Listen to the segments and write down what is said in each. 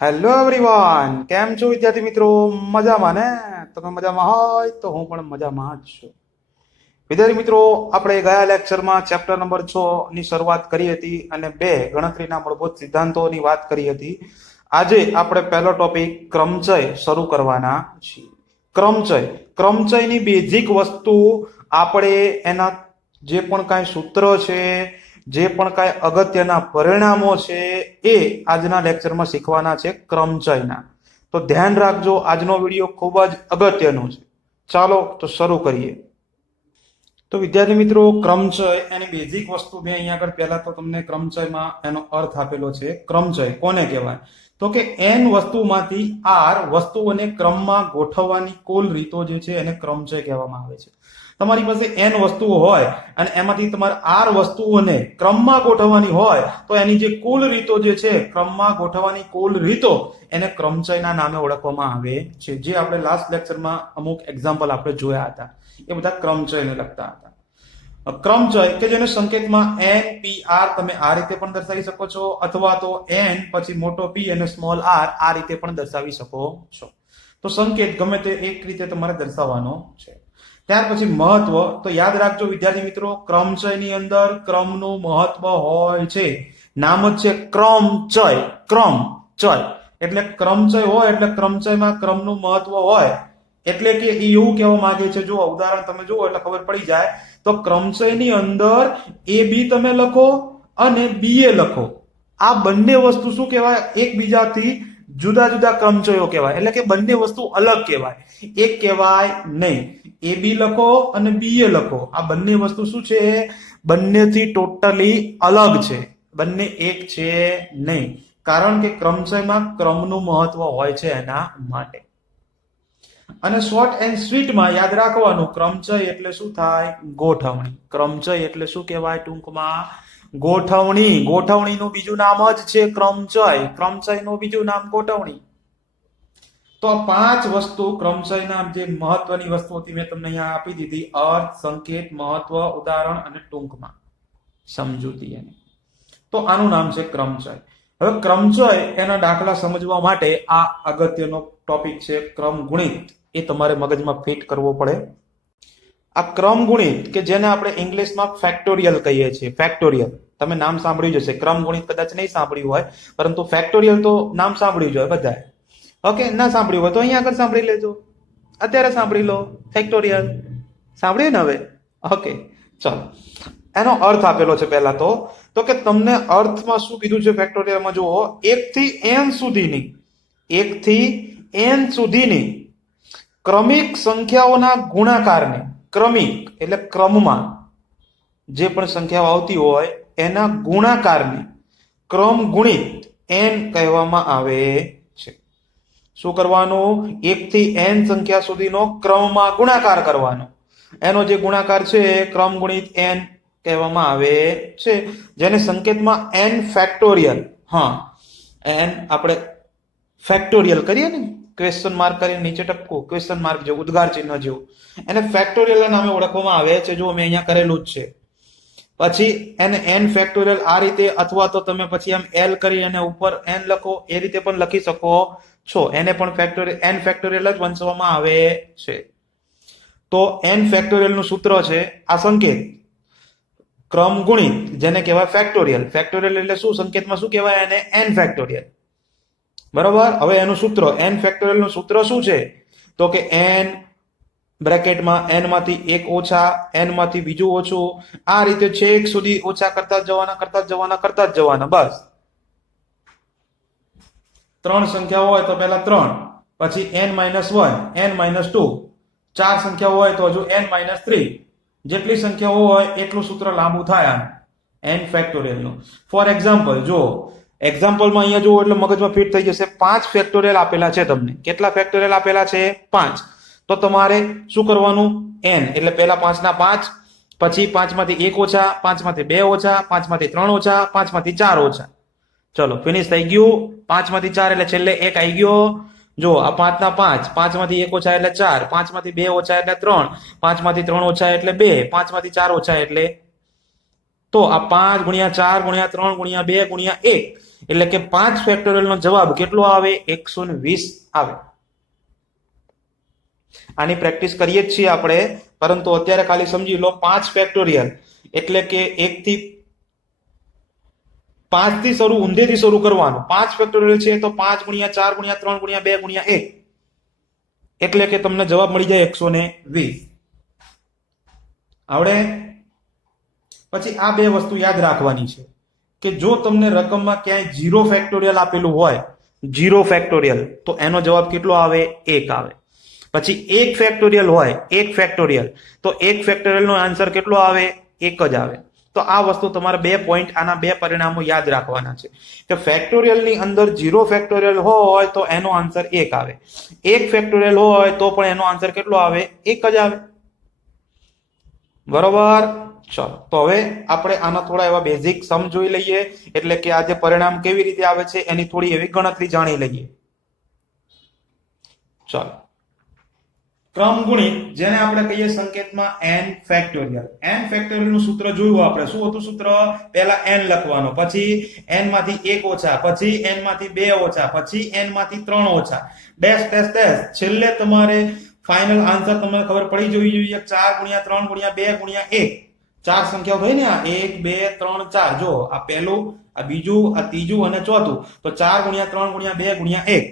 Hello everyone, કેમ છો વિદ્યાર્થી મિત્રો? મજામાં ને? તમે મજામાં હોય તો હું પણ મજામાં જ છું. વિદ્યાર્થી મિત્રો, આપણે ગયા લેક્ચરમાં ચેપ્ટર નંબર 6 ની શરૂઆત કરી હતી અને બે ગણતરીના મૂળભૂત સિદ્ધાંતોની વાત કરી હતી. આજે આપણે પહેલો ટોપિક ક્રમચય શરૂ કરવાના છીએ. ક્રમચયની બેઝિક વસ્તુ આપણે એના જે પણ કાંઈ સૂત્ર છે, જે પણ કાંઈ અગત્યના પરિણામો છે એ આજના લેક્ચરમાં શીખવાના છે ક્રમચયના. તો ધ્યાન રાખજો, આજનો વિડીયો ખૂબ જ અગત્યનો છે. ચાલો તો શરૂ કરીએ. તો વિદ્યાર્થી મિત્રો, ક્રમચય એની બેઝિક વસ્તુ મેં અહીંયા આગળ પહેલા તો તમને ક્રમચયમાં એનો અર્થ આપેલો છે. ક્રમચય કોને કહેવાય? તો કે n વસ્તુમાંથી r વસ્તુઓને ક્રમમાં ગોઠવવાની કુલ રીતો જે છે એને ક્રમચય કહેવામાં આવે છે. તમારી પાસે n વસ્તુઓ હોય અને એમાંથી તમારે r વસ્તુઓને ક્રમમાં ગોઠવવાની હોય તો એની જે કુલ રીતો જે છે, ક્રમમાં ગોઠવવાની કુલ રીતો, એને ક્રમચયના નામે ઓળખવામાં આવે છે. જે આપણે લાસ્ટ લેક્ચરમાં અમુક એક્ઝામ્પલ આપણે જોયા હતા, એ બધા ક્રમચયને લગતા હતા. ક્રમચય કે જેને સંકેતમાં n p r તમે આ રીતે પણ દર્શાવી શકો છો, અથવા તો n પછી મોટો p અને સ્મોલ r આ રીતે પણ દર્શાવી શકો છો. તો સંકેત ગમે તે એક રીતે તમારે દર્શાવવાનો છે. ત્યાર પછી મહત્વ, તો યાદ રાખજો વિદ્યાર્થી મિત્રો, ક્રમચયની અંદર ક્રમનું મહત્વ હોય છે. નામ જ છે ક્રમચય. ક્રમચય એટલે ક્રમચય હોય એટલે ક્રમચયમાં ક્રમનું મહત્વ હોય. એટલે કે એ એવું કહેવા માંગે છે, જો ઉદાહરણ તમે જુઓ એટલે ખબર પડી જાય. તો ક્રમચયની અંદર એ બી તમે લખો અને બી એ લખો, આ બંને વસ્તુ શું કહેવાય? એકબીજાથી જુદા જુદા ક્રમચયો કહેવાય. એટલે કે બંને વસ્તુ અલગ કહેવાય, એક કહેવાય નહીં. એ બી લખો અને બી એ લખો, આ બંને વસ્તુ શું છે? બંનેથી ટોટલી અલગ છે, બંને એક છે નહીં. કારણ કે ક્રમચયમાં ક્રમનું મહત્વ હોય છે એના માટે. અને શોર્ટ એન્ડ સ્વીટમાં યાદ રાખવાનું, ક્રમચય એટલે શું થાય? ગોઠવણી. ક્રમચય એટલે શું કહેવાય? ટૂંકમાં ગોઠવણી. ગોઠવણીનું બીજું નામ જ છે ક્રમચય. ક્રમચયનું બીજું નામ ગોઠવણી. તો આ પાંચ વસ્તુ ક્રમચયના જે મહત્વની વસ્તુ હતી મેં તમને અહીંયા આપી દીધી: અર્થ, સંકેત, મહત્વ, ઉદાહરણ અને ટૂંકમાં સમજૂતી. એને તો આનું નામ છે ક્રમચય. હવે ક્રમચય એના દાખલા સમજવા માટે આ અગત્યનો ટોપિક છે ક્રમગુણિત. એ તમારે મગજમાં ફિટ કરવો પડે. આ ક્રમગુણિત કે જેને આપણે ઇંગ્લિશમાં ફેક્ટોરિયલ કહીએ છીએ. ફેક્ટોરિયલ તમે નામ સાંભળ્યું જશે, ક્રમગુણિત કદાચ નહીં સાંભળ્યું હોય, પરંતુ ફેક્ટોરિયલ તો નામ સાંભળ્યું જ હોય બધાએ. ઓકે, ના સાંભળ્યું હોય તો અહીંયા આગળ સાંભળી લેજો, અત્યારે સાંભળી લો. ફેક્ટોરિયલ સાંભળ્યું ને હવે? ઓકે, ચાલો. એનો અર્થ આપેલો છે પહેલા તો કે તમને અર્થમાં શું કીધું છે ફેક્ટોરિયલમાં જુઓ, 1 થી n સુધીની ક્રમિક સંખ્યાઓના ગુણાકારને, ક્રમિક એટલે ક્રમમાં જે પણ સંખ્યાઓ આવતી હોય એના ગુણાકારને ક્રમગુણિત n કહેવામાં આવે છે. શું કરવાનું? 1 થી n સંખ્યા સુધીનો ક્રમમાં ગુણાકાર કરવાનો. એનો જે ગુણાકાર છે ક્રમગુણિત n કહેવામાં આવે છે, જેને સંકેતમાં n ફેક્ટોરિયલ. હા, n આપણે ફેક્ટોરિયલ કરીએ ને, ક્વેશ્ચન માર્ક કરીને નીચે ટપકું, ક્વેશ્ચન માર્ક જેવું, ઉદ્ગાર ચિહ્ન જેવું, એને ફેક્ટોરિયલ નામે ઓળખવામાં આવે છે. જો મેં અહીંયા કરેલું જ છે. પછી એને n ફેક્ટોરિયલ આ રીતે, અથવા તો તમે પછી એમ l કરી અને ઉપર n લખો, એ રીતે પણ લખી શકો છો. એને પણ n ફેક્ટોરિયલ જ વંચવામાં આવે છે. તો n ફેક્ટોરિયલ નું સૂત્ર છે આ સંકેત ક્રમગુણિત, જેને કહેવાય ફેક્ટોરિયલ. ફેક્ટોરિયલ એટલે શું? સંકેતમાં શું કહેવાય એને? n factorial. બરોબર. હવે એનું સૂત્ર, n ફેક્ટોરિયલ નું સૂત્ર શું છે? તો કે n બ્રેકેટમાં n માંથી એક ઓછા, n માંથી બીજું ઓછું, આ રીતે છેક સુધી ઓછા કરતા જ જવાના. બસ. 3 સંખ્યાઓ હોય તો પહેલા 3, પછી n - 1, n - 2, 4 સંખ્યાઓ હોય તો હજુ n - 3. જેટલી સંખ્યાઓ હોય એટલું સૂત્ર લાંબુ થાય n ફેક્ટોરિયલ નું. ફોર એક્ઝામ્પલ, જો એક્ઝામ્પલમાં અહીંયા જુઓ એટલે મગજમાં ફિટ થઈ જશે. 5 ફેક્ટોરિયલ આપેલા છે તમને. કેટલા ફેક્ટોરિયલ આપેલા છે? 5. તો તમારે શું કરવાનું? n એટલે પહેલા 5 ના 5, પછી 5 માંથી 1 ઓછા, 5 માંથી 2 ઓછા, 5 માંથી 3 ઓછા, 5 માંથી 4 ઓછા. ચલો, ફિનિશ થઈ ગયું. 5 માંથી 4 એટલે છેલ્લે 1 આવી ગયો. જો આ 5 ના 5, 5 માંથી 1 ઓછા એટલે 4, 5 માંથી 2 ઓછા એટલે 3, 5 માંથી 3 ઓછા એટલે 2, 5 માંથી 4 ઓછા એટલે, તો આ 5 × 4 × 3 × 2 × 1 એટલે કે 5 ફેક્ટોરિયલ નો જવાબ કેટલો આવે? 120 આવે. આની પ્રેક્ટિસ કરીએ જ છીએ આપણે, પરંતુ અત્યારે ખાલી સમજી લો 5 ફેક્ટોરિયલ એટલે કે 1 થી 5 થી શરૂ, ઊંધેથી શરૂ કરવાનું. 5 ફેક્ટોરિયલ છે તો 5 ગુણ્યા 4 ગુણ્યા 3 ગુણ્યા 2 ગુણ્યા 1 એટલે કે તમને જવાબ મળી જાય 120. આવડે? પછી આ બે વસ્તુ યાદ રાખવાની છે કે જો તમને રકમમાં ક્યાંય 0 ફેક્ટોરિયલ આપેલું હોય, 0 ફેક્ટોરિયલ, તો એનો જવાબ કેટલો આવે? 1 આવે. પછી 1 ફેક્ટોરિયલ હોય, 1 ફેક્ટોરિયલ, તો 1 ફેક્ટોરિયલ નો આન્સર કેટલો આવે? 1 જ આવે. તો આ વસ્તુ તમારે 2 પોઈન્ટ, આના 2 પરિણામો યાદ રાખવાના છે કે ફેક્ટોરિયલ ની અંદર 0 ફેક્ટોરિયલ હોય તો એનો આન્સર 1 આવે, 1 ફેક્ટોરિયલ હોય તો પણ એનો આન્સર કેટલો આવે? 1 જ આવે. બરોબર? ચલો, તો હવે આપણે આના થોડા એવા બેઝિક સમ જોઈ લઈએ, એટલે કે આ જે પરિણામ કેવી રીતે આવે છે એની થોડી એવી ગણતરી જાણી લઈએ. ચલો, ક્રમગુણિત, જેને આપણે કહીએ સંકેતમાં n ફેક્ટોરિયલ. n ફેક્ટોરિયલ નું સૂત્ર જોયું આપણે. શું હતું સૂત્ર? પહેલા n લખવાનો, પછી n માંથી 1 ઓછા, પછી n માંથી 2 ઓછા, પછી n માંથી 3 ઓછા, ડેશ ડેશ ડેશ. છેલ્લે તમારે ફાઇનલ આન્સર તમને ખબર પડી જવી જોઈએ 4 ગુણ્યા 3 ગુણ્યા 2 ગુણ્યા 1. 4 સંખ્યાઓ થઈ ને, આ 1 2 3 4. જો આ પહેલું, આ બીજું, આ ત્રીજું અને ચોથું, તો 4 ગુણ્યા 3 ગુણ્યા 2 ગુણ્યા 1.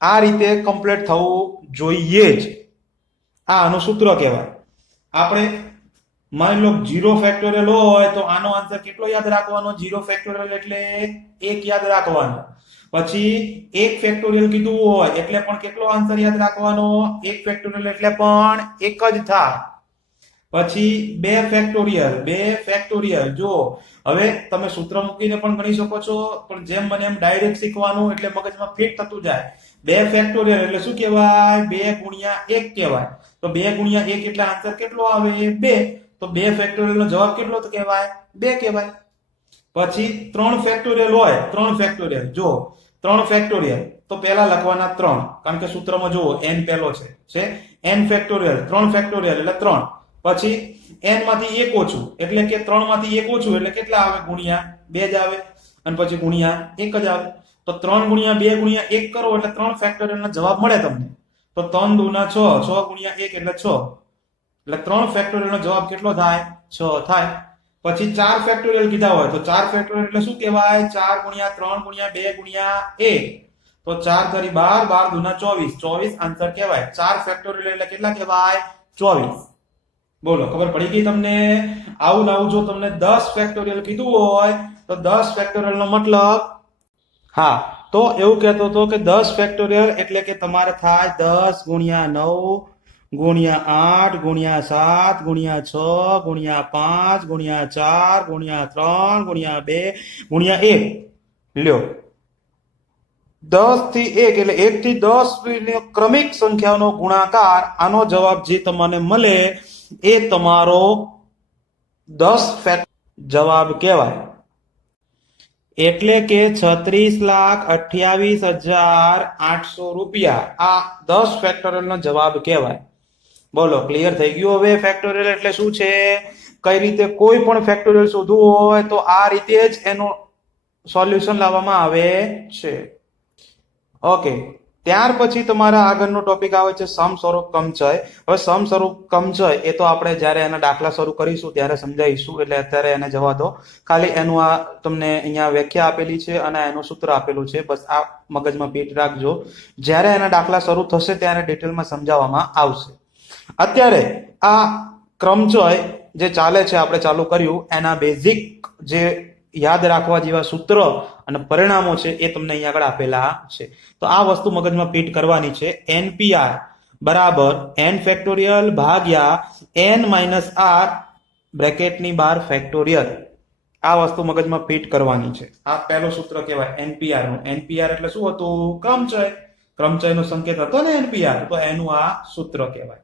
આ રીતે કમ્પ્લીટ થવું જોઈએ જ. આ આનું સૂત્ર કહેવાય. આપણે માની લો 0 ફેક્ટોરિયલ હોય તો આનો આન્સર કેટલો યાદ રાખવાનો? 0 ફેક્ટોરિયલ એટલે 1 યાદ રાખવાનો. પછી 1 ફેક્ટોરિયલ કીધું હોય એટલે પણ કેટલો આન્સર યાદ રાખવાનો? 1 ફેક્ટોરિયલ એટલે પણ 1 જ થાય. પછી 2 ફેક્ટોરિયલ, 2 ફેક્ટોરિયલ. જો હવે તમે સૂત્ર મૂકીને પણ ગણી શકો છો, પણ જેમ મને એમ ડાયરેક્ટ શીખવાનું એટલે મગજમાં ફિટ થતું જાય. 2 ફેક્ટોરિયલ એટલે શું કહેવાય? 2 ગુણ્યા 1 કહેવાય. તો 2 ગુણ્યા 1 એટલે આન્સર કેટલો આવે? 2. તો 2 ફેક્ટોરિયલ નો જવાબ કેટલો કહેવાય? 2 કહેવાય. પછી 3 ફેક્ટોરિયલ હોય, 3 ફેક્ટોરિયલ. જો 3 ફેક્ટોરિયલ તો પહેલા લખવાના 3, કારણ કે સૂત્રમાં જુઓ n પહેલો છે n ફેક્ટોરિયલ, 3 ફેક્ટોરિયલ એટલે 3. પછી n માંથી 1 ઓછું એટલે કે 3 માંથી 1 ઓછું એટલે કેટલા આવે? ગુણ્યા 2 જ આવે, અને પછી ગુણ્યા 1 જ આવે. તો 3 ગુણ્યા 2 ગુણ્યા 1 કરો એટલે 3 ફેક્ટોરિયલ નો જવાબ મળે તમને. તો 3 દુના 6, 6 ગુણ્યા 1 એટલે 6, એટલે 3 ફેક્ટોરિયલ નો જવાબ કેટલો થાય? 6 થાય. પછી 4 ફેક્ટોરિયલ કીધા હોય તો 4 ફેક્ટોરિયલ એટલે શું કહેવાય? 4 ગુણ્યા 3 ગુણ્યા 2 ગુણ્યા 1. તો 4 તારી 12, 12 દુના 24, 24 આન્સર કહેવાય. 4 ફેક્ટોરિયલ એટલે કેટલા કહેવાય? 24. બોલો, ખબર પડી ગઈ તમને? આવું આવું જો તમને 10 ફેક્ટોરિયલ કીધું હોય તો 10 ફેક્ટોરિયલ નો મતલબ, હા, તો એવું કહેતો હતો કે 10 ફેક્ટોરિયલ એટલે કે તમારે થાય 10 ગુણ્યા 9 ગુણ્યા 8 ગુણ્યા 7 ગુણ્યા 6 ગુણ્યા 5 ગુણ્યા 4 ગુણ્યા 3 ગુણ્યા 2 ગુણ્યા 1. લ્યો, 10 થી 1 એટલે 1 થી 10 ક્રમિક સંખ્યાનો ગુણાકાર. આનો જવાબ જે તમને મળે એ તમારો 10 જવાબ કહેવાય. એટલે કે 36,28,800 રૂપિયા આ 10 ફેક્ટોરિયલ નો જવાબ કહેવાય. બોલો, ક્લિયર થઈ ગયું? હવે ફેક્ટોરિયલ એટલે શું છે, કઈ રીતે કોઈ પણ ફેક્ટોરિયલ શોધવું હોય તો આ રીતે જ એનું સોલ્યુશન લાવવામાં આવે છે. ઓકે, ત્યાર પછી તમારા આગળનો ટોપિક આવે છે સમ સ્વરૂપ કમચય. હવે સમ સ્વરૂપ કમચય એ તો આપણે જ્યારે એના દાખલા શરૂ કરીશું ત્યારે સમજાવીશું, એટલે અત્યારે એને જવા દો. ખાલી એનું આ તમને અહીંયા વ્યાખ્યા આપેલી છે અને એનું સૂત્ર આપેલું છે, બસ આ મગજમાં ફિટ રાખજો. જ્યારે એના દાખલા શરૂ થશે ત્યારે ડિટેલમાં સમજાવવામાં આવશે. અત્યારે આ ક્રમચય જે ચાલે છે, આપણે ચાલુ કર્યું, એના બેઝિક જે યાદ રાખવા જેવા સૂત્ર અને પરિણામો છે એ તમને અહીંયા આગળ આપેલા છે. તો આ વસ્તુ મગજમાં ફિટ કરવાની છે. NPR બરાબર n ફેક્ટોરિયલ ભાગ્યા n માઇનસ r બ્રેકેટની બહાર ફેક્ટોરિયલ. આ વસ્તુ મગજમાં ફિટ કરવાની છે. આ પહેલું સૂત્ર કહેવાય NPR નું. NPR એટલે શું હતું? ક્રમચય. ક્રમચયનો સંકેત હતો ને NPR, તો એનું આ સૂત્ર કહેવાય.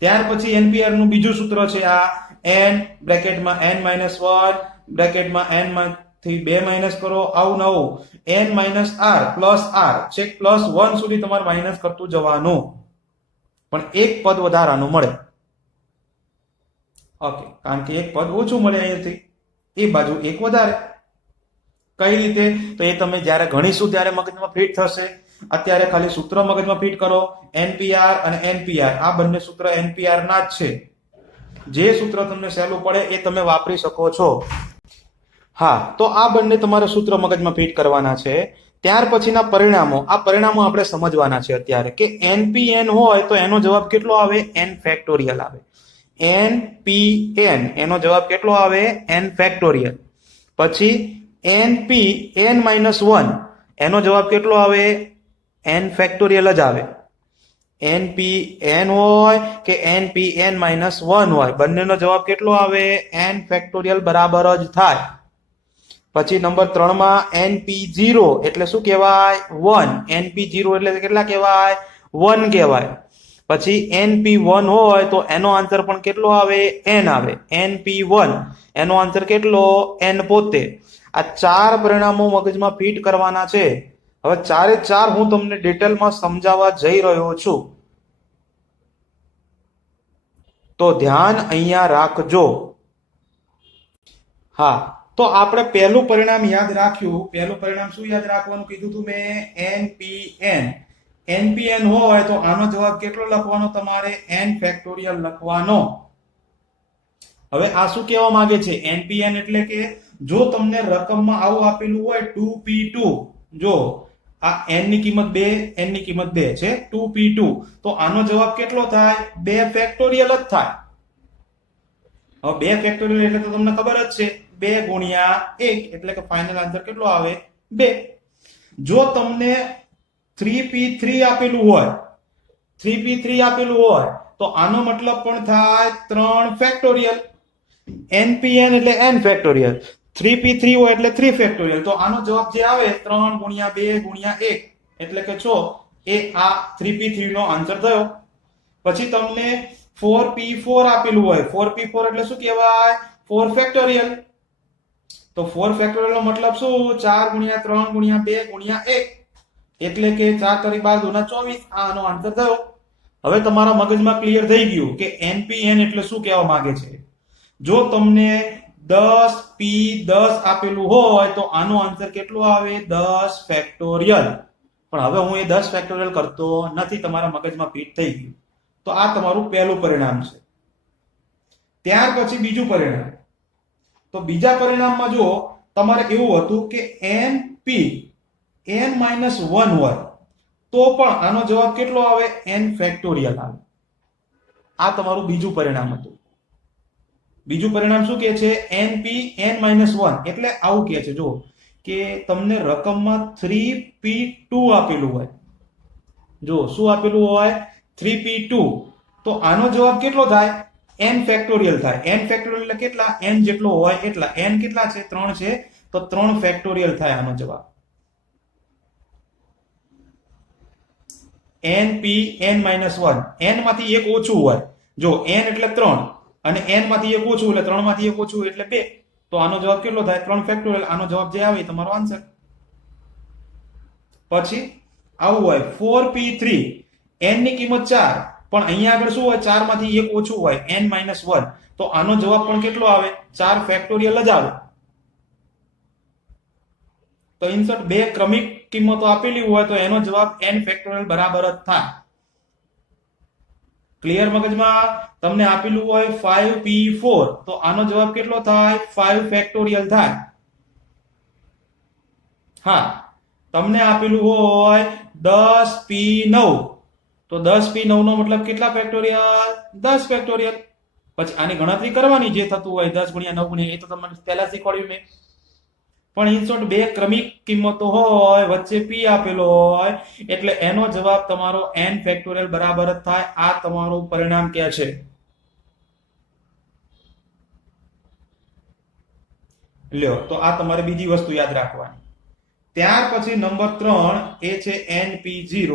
ત્યાર પછી NPR નું બીજું સૂત્ર છે આ n બ્રેકેટમાં n માઇનસ 1 બ્રેકેટમાં n માંથી 2 માઇનસ કરો, આવું નવું n minus r plus r, છેક પ્લસ 1 સુધી તમારે માઇનસ કરતું જવાનું, પણ એક પદ વધારાનું મળે. ઓકે, કારણ કે એક પદ ઓછું મળે અહીંયાથી, એ બાજુ એક વધારે. કઈ રીતે? તો એ તમે જ્યારે ગણીશું ત્યારે મગજમાં ફિટ થશે. અત્યારે ખાલી સૂત્ર મગજમાં ફિટ કરો, NPR અને NPR, આ બંને સૂત્ર NPR ના જ છે. જે સૂત્ર તમને સહેલું પડે એ તમે વાપરી શકો છો. હા, તો આ બંને તમારે સૂત્ર મગજમાં ફિટ કરવાના છે. ત્યાર પછીના પરિણામો, આ પરિણામો આપણે સમજવાના છે અત્યારે, કે NPN હોય તો એનો જવાબ કેટલો આવે? N ફેક્ટોરિયલ આવે. NPN એનો જવાબ કેટલો આવે? N factorial. પછી NPN-1 એનો જવાબ કેટલો આવે? N ફેક્ટોરિયલ જ આવે. NPN હોય કે NPN-1 હોય, બંનેનો જવાબ કેટલો આવે? N ફેક્ટોરિયલ બરાબર જ થાય. પછી નંબર 3 માં NP0 એટલે શું કહેવાય? 1. NP0 એટલે કેટલા કહેવાય? 1 કહેવાય. પછી NP1 હોય તો એનો આન્સર પણ કેટલો આવે? N આવે. NP1 એનો આન્સર કેટલો? N પોતે. આ 4 પરિણામો મગજમાં ફિટ કરવાના છે. હવે ચારે ચાર હું તમને ડિટેલમાં સમજાવવા જઈ રહ્યો છું, તો ધ્યાન અહીંયા રાખજો. હા, તો આપણે પહેલું પરિણામ યાદ રાખ્યું. પહેલું પરિણામ શું યાદ રાખવાનું કીધું તું મેં? NPN. NPN હોય તો આનો જવાબ કેટલો લખવાનો તમારે? N ફેક્ટોરિયલ લખવાનો. હવે આ શું કહેવા માંગે છે? NPN એટલે કે જો તમને રકમમાં આવું આપેલું હોય 2p2, જો આ n ની કિંમત 2, n ની કિંમત 2 છે, 2p2, તો આનો જવાબ કેટલો થાય? 2 ફેક્ટોરિયલ જ થાય. હવે 2 ફેક્ટોરિયલ એટલે તો તમને ખબર જ છે, 2 ગુણ્યા 1 એટલે કે ફાઇનલ આન્સર કેટલો આવે? 2. જો તમને 3p3 આપેલું હોય, 3p3 આપેલું હોય તો આનો મતલબ પણ થાય 3 ફેક્ટોરિયલ. NPN એટલે n ફેક્ટોરિયલ, 3p3 હોય એટલે 3 ફેક્ટોરિયલ, તો આનો જવાબ જે આવે 3 ગુણ્યા 2 ગુણ્યા 1 એટલે કે 6, એ આ 3p3 નો આન્સર થયો. પછી તમને 4p4 આપેલું હોય, 4p4 એટલે શું કહેવાય? 4 ફેક્ટોરિયલ. તો 4 ફેક્ટોરિયલ નો મતલબ શું? 4 ગુણ્યા 3 ગુણ્યા 2 ગુણ્યા 1 એટલે કે 4 તારી 12 દુના 24, આનો આન્સર થયો. હવે તમારા મગજમાં ક્લિયર થઈ ગયું કે NPN એટલે શું કહેવા માંગે છે. જો તમને 10p10 આપેલું હોય તો આનો આન્સર કેટલો આવે? 10 ફેક્ટોરિયલ. પણ હવે હું એ 10 ફેક્ટોરિયલ કરતો નથી, તમારા મગજમાં ફિટ થઈ ગયું. તો આ તમારું પહેલું પરિણામ છે. ત્યાર પછી બીજું પરિણામ. તો બીજા પરિણામમાં જો તમારે એવું હતું કે NPN-1 હોય તો પણ આનો જવાબ કેટલો આવે? N ફેક્ટોરિયલ આવે. આ તમારું બીજું પરિણામ હતું. બીજું પરિણામ શું કહે છે? NPN-1 એટલે આવું કહે છે, જો કે તમને રકમમાં 3p2 આપેલું હોય, જો શું આપેલું હોય? 3p2, તો આનો જવાબ કેટલો થાય? N ફેક્ટોરિયલ થાય. N ફેક્ટોરિયલ એટલે કેટલા? N જેટલો હોય એટલા. N કેટલા છે? 3 છે, તો 3 ફેક્ટોરિયલ થાય આનો જવાબ. NPN-1, n માંથી એક ઓછું હોય, જો n એટલે 3 અને n માંથી એક ઓછું એટલે 3 માંથી એક ઓછું એટલે 2, તો આનો જવાબ કેટલો થાય? 3 ફેક્ટોરિયલ. આનો જવાબ જે આવે તમારો આન્સર. પછી આવું હોય 4p3, n ની કિંમત 4, પણ અહીંયા આગળ શું હોય? 4 માંથી એક ઓછું હોય, n-1, તો આનો જવાબ પણ કેટલો આવે? 4 ફેક્ટોરિયલ જ આવે. તો ઇન્સર્ટ 2 ક્રમિક કિંમતો આપેલી હોય તો એનો જવાબ n ફેક્ટોરિયલ બરાબર જ થાય. ક્લિયર મગજમાં? તમને આપેલું હોય 5p4 તો આનો જવાબ કેટલો થાય? 5 ફેક્ટોરિયલ થાય. હા, તમને આપેલું હોય 10p9 તો 10p9 નો મતલબ કેટલા ફેક્ટોરિયલ? 10 ફેક્ટોરિયલ. પછી આની ગણતરી કરવાની, જે થતું હોય 10 ગુણ્યા 9 ગુણ્યા, એ તો તમને પહેલા શીખવાડ્યું મેં. પણ ઇનશોર્ટ 2 ક્રમિક કિંમતો હોય, વચ્ચે p આપેલો હોય, એટલે એનો જવાબ તમારો n ફેક્ટોરિયલ બરાબર જ થાય. આ તમારું પરિણામ કે છે. લ્યો, તો આ તમારે બીજી વસ્તુ યાદ રાખવાની. ત્યાર પછી નંબર 3 એ છે NP0.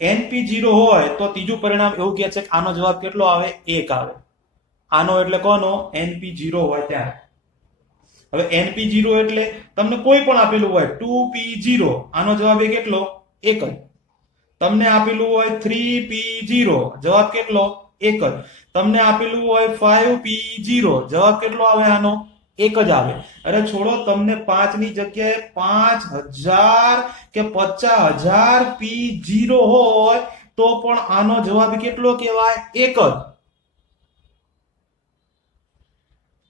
NP0 હોય તો ત્રીજું પરિણામ એવું કહે છે કે આનો જવાબ કેટલો આવે? 1 આવે. આનો એટલે કોનો? NP0 હોય ત્યારે. હવે NP0 એટલે તમને કોઈ પણ આપેલું હોય 2p0, આનો જવાબ એ કેટલો? 1 જ. તમને આપેલું હોય 3p0, જવાબ કેટલો? 1 જ. તમને આપેલું હોય 5p0, જવાબ કેટલો આવે આનો? એક જ આવે. અરે છોડો, તમને 5 ની જગ્યાએ 5000 કે 50000 P0 હોય તો પણ આનો જવાબ કેટલો કહેવાય? એક જ.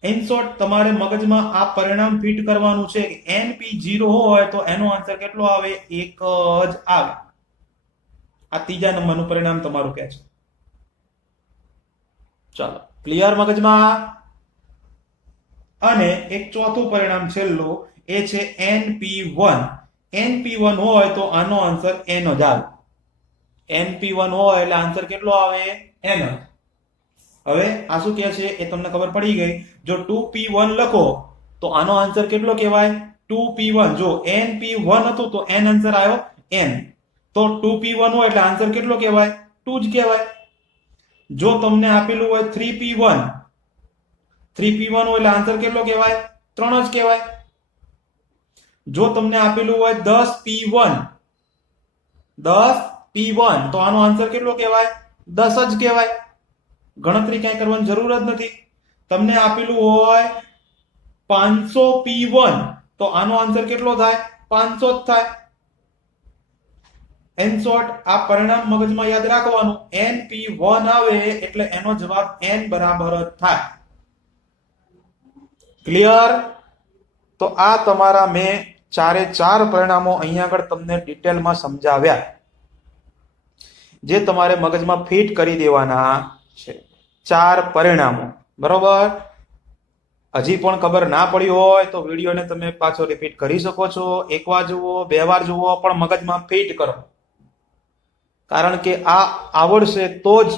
ઇન શોર્ટ, તમારે મગજમાં આ પરિણામ ફિટ કરવાનું છે કે NP0 હોય તો એનો આન્સર કેટલો આવે? એક જ આવે. આ ત્રીજા નંબરનું પરિણામ તમારું કહે છે. ચાલો, ક્લિયર મગજમાં? અને એક ચોથું પરિણામ છેલ્લું, એ છે NP1. NP1 હોય તો આનો આન્સર n જ આવે. NP1 હોય એટલે આન્સર કેટલો આવે? n. હવે આ શું કહે છે એ તમને ખબર પડી ગઈ. જો 2p1 લખો તો આનો આન્સર કેટલો કહેવાય? 2p1. જો NP1 હતું તો n આન્સર આવ્યો n. તો 2p1 હોય એટલે આન્સર કેટલો કહેવાય? 2 જ કહેવાય. જો તમને આપેલું હોય 3p1 હોય એટલે આન્સર કેટલો કહેવાય? 3 જ કહેવાય. જો તમને આપેલું હોય 10p1 તો આનો આન્સર કેટલો કહેવાય? 10 જ કહેવાય. ગણતરી ક્યાંય કરવાની જરૂર જ નથી. તમને આપેલું હોય 500p1 તો આનો આન્સર કેટલો થાય? 500 જ થાય. એન શોર્ટ, આ પરિણામ મગજમાં યાદ રાખવાનું. NP1 આવે એટલે એનો જવાબ n બરાબર જ થાય. ક્લિયર? તો આ તમારા મેં 4 પરિણામો અહીંયા આગળ તમને ડિટેલમાં સમજાવ્યા, જે તમારે મગજમાં ફિટ કરી દેવાના છે. 4 પરિણામો. બરોબર? હજી પણ ખબર ના પડી હોય તો વિડીયોને તમે પાછો રિપીટ કરી શકો છો. 1 વાર જુઓ, 2 વાર જુઓ, પણ મગજમાં ફિટ કરો. કારણ કે આ આવડશે તો જ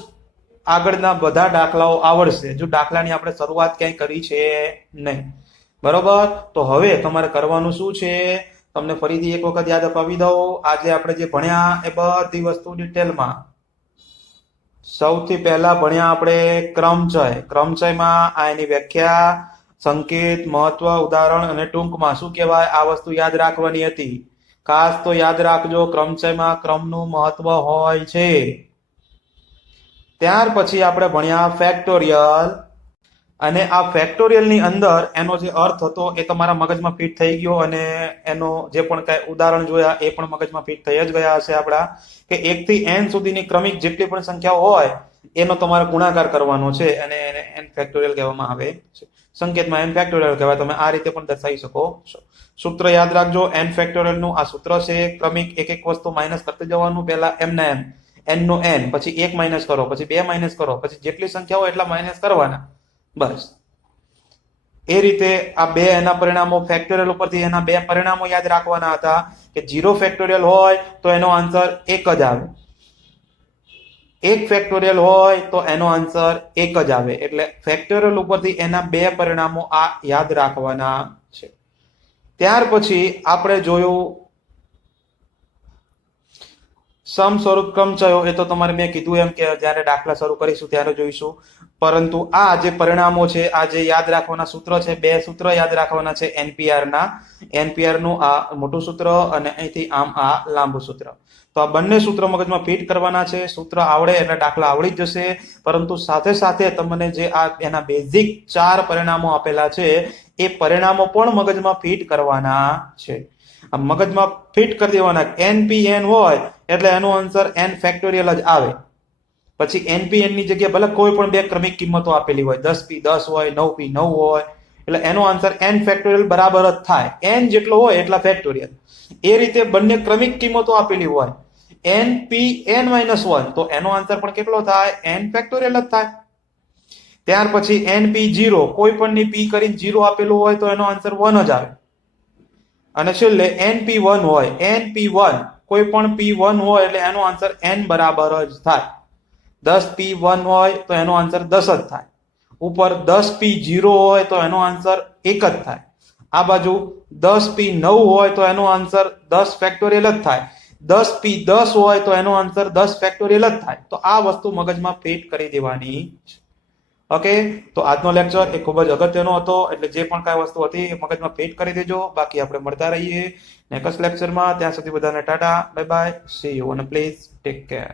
આગળના બધા દાખલાઓ આવડશે. જો દાખલાની આપણે શરૂઆત ક્યાંય કરી છે નહીં. બરોબર? તો હવે તમારે કરવાનું શું છે? તમને ફરીથી એક વખત યાદ અપાવી દઉં. આજે આપણે જે ભણ્યા એ બધી વસ્તુ ડિટેલમાં. સૌથી પહેલા ભણ્યા આપણે ક્રમચય. ક્રમચયમાં આ એની વ્યાખ્યા, સંકેત, મહત્વ, ઉદાહરણ અને ટૂંકમાં શું કહેવાય, આ વસ્તુ યાદ રાખવાની હતી. ખાસ તો યાદ રાખજો, ક્રમચયમાં ક્રમનું મહત્વ હોય છે. ત્યાર પછી આપણે ભણ્યા ફેક્ટોરિયલ. અને આ ફેક્ટોરિયલની અંદર એનો જે અર્થ હતો એ તમારા મગજમાં ફિટ થઈ ગયો, અને એનો જે પણ કાંઈ ઉદાહરણ જોયા એ પણ મગજમાં ફિટ થઈ જ ગયા હશે આપણા. કે 1 થી n સુધીની ક્રમિક જેટલી પણ સંખ્યાઓ હોય એનો તમારે ગુણાકાર કરવાનો છે, અને એને n ફેક્ટોરિયલ કહેવામાં આવે છે. સંકેતમાં n ફેક્ટોરિયલ કહેવાય. તમે આ રીતે પણ દર્શાવી શકો છો. સૂત્ર યાદ રાખજો, n ફેક્ટોરિયલ નું આ સૂત્ર છે. ક્રમિક એક વસ્તુ માઇનસ કરતી જવાનું. પહેલા m ના n નું n, પછી 1 માઇનસ કરો, પછી 2 માઇનસ કરો, પછી જેટલી સંખ્યા હોય એટલા માઇનસ કરવાના. બસ. એ રીતે આ 2 એના પરિણામો ફેક્ટોરિયલ ઉપરથી એના 2 પરિણામો યાદ રાખવાના હતા. કે 0 ફેક્ટોરિયલ હોય તો એનો આન્સર 1 જ આવે. 1 ફેક્ટોરિયલ હોય તો એનો આન્સર 1 જ આવે. એટલે ફેક્ટોરિયલ ઉપરથી એના 2 પરિણામો આ યાદ રાખવાના છે. ત્યાર પછી આપણે જોયું સમ સ્વરૂપ ક્રમચયો. એ તો તમારે મેં કીધું એમ કે જ્યારે દાખલા શરૂ કરીશું ત્યારે જોઈશું. પરંતુ આ જે પરિણામો છે, આ જે યાદ રાખવાના સૂત્ર છે, 2 સૂત્ર યાદ રાખવાના છે NPR ના. NPR નું આ મોટું સૂત્ર અને અહીંથી આમ આ લાંબુ સૂત્ર. તો આ બંને સૂત્ર મગજમાં ફિટ કરવાના છે. સૂત્ર આવડે એટલે દાખલા આવડી જ જશે. પરંતુ સાથે સાથે તમને જે આ એના બેઝિક 4 પરિણામો આપેલા છે એ પરિણામો પણ મગજમાં ફિટ કરવાના છે. મગજમાં ફિટ કરી દેવાના. NPN હોય એટલે એનો આન્સર n ફેક્ટોરિયલ જ આવે. પછી NPN ની જગ્યાએ ભલે કોઈ પણ 2 ક્રમિક કિંમતો આપેલી હોય, 10p10 હોય, 9p9 હોય, એટલે એનો આન્સર n ફેક્ટોરિયલ બરાબર જ થાય. n જેટલો હોય એટલા ફેક્ટોરિયલ. એ રીતે બંને ક્રમિક કિંમતો આપેલી હોય, npn-1, તો એનો આન્સર પણ કેટલો થાય? n ફેક્ટોરિયલ જ થાય. ત્યાર પછી np0, કોઈ પણ ની p કરીને 0 આપેલું હોય તો એનો આન્સર 1 જ આવે. અને છેલ્લે np1 હોય, np1 કોઈ પણ p1 હોય એટલે એનો આન્સર n બરાબર જ થાય. 10p1 હોય તો એનો આન્સર 10 જ થાય. ઉપર 10p0 હોય તો એનો આન્સર 1 જ થાય. આ બાજુ 10p9 હોય તો એનો આન્સર 10 ફેક્ટોરિયલ જ થાય. 10p10 હોય તો એનો આન્સર 10 ફેક્ટોરિયલ જ થાય. તો આ વસ્તુ મગજમાં ફિટ કરી દેવાની છે. ઓકે, તો આજનો લેક્ચર એ ખૂબ જ અગત્યનો હતો. એટલે જે પણ કાંઈ વસ્તુ હતી એ મગજમાં ફિટ કરી દેજો. બાકી આપણે મળતા રહીએ નેક્સ્ટ લેક્ચરમાં. ત્યાં સુધી બધાને Tata, bye bye, C you, અને પ્લીઝ ટેક કેર.